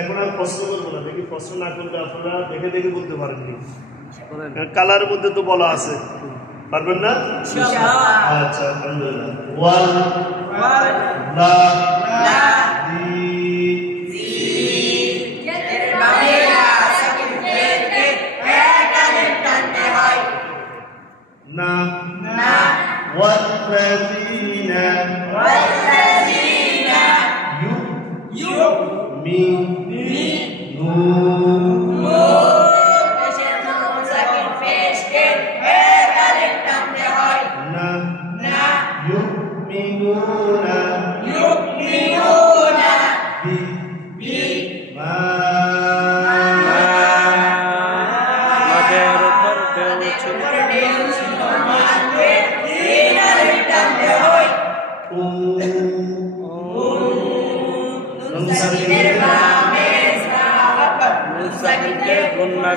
এখন আর প্রশ্ন করবো না, দেখি প্রশ্ন না করলে আপনারা দেখে দেখে বলতে পারেননি। কালারের মধ্যে তো বলা আছে, পারবেন না? আচ্ছা, আলহামদুলিল্লাহ। ওয়াল লা না والذين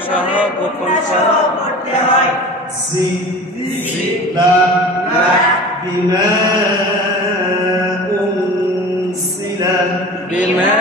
সহ গোপন সহ পড়তে হয়। বিমা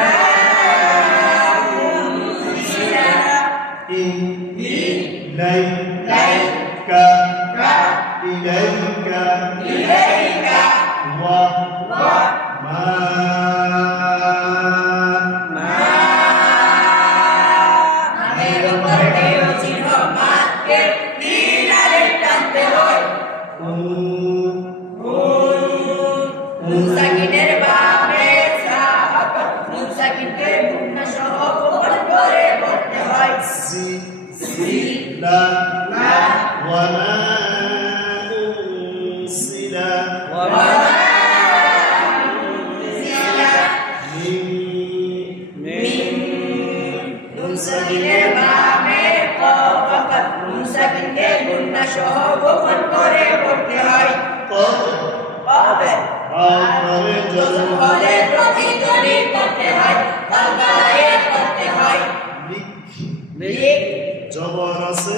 জবর আছে,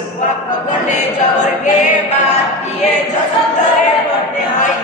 জবরকে বাদ দিয়ে যজন ধরে পড়তে হয়।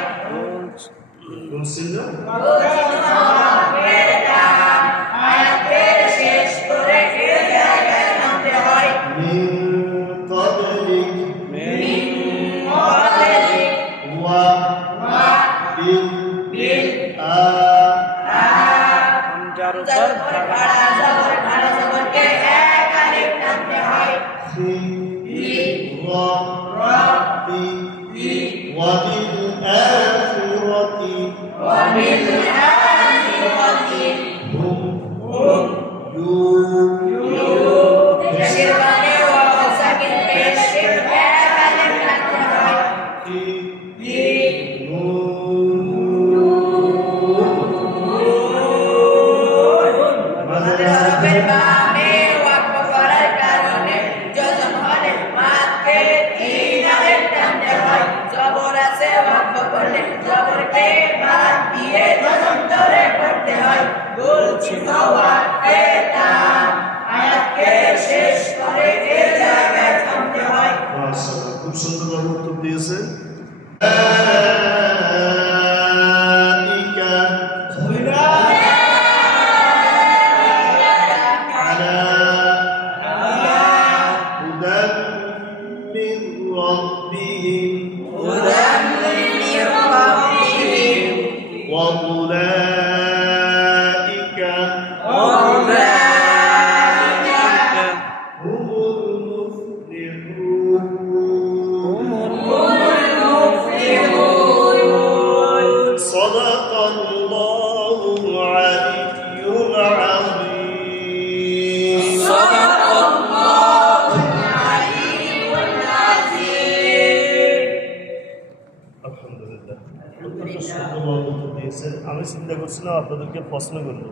শেষ করে নামতে হয়। খুব সুন্দরভাবে উত্তর দিয়েছে। আমি চিন্তা করছিলাম আপনাদেরকে প্রশ্ন করব।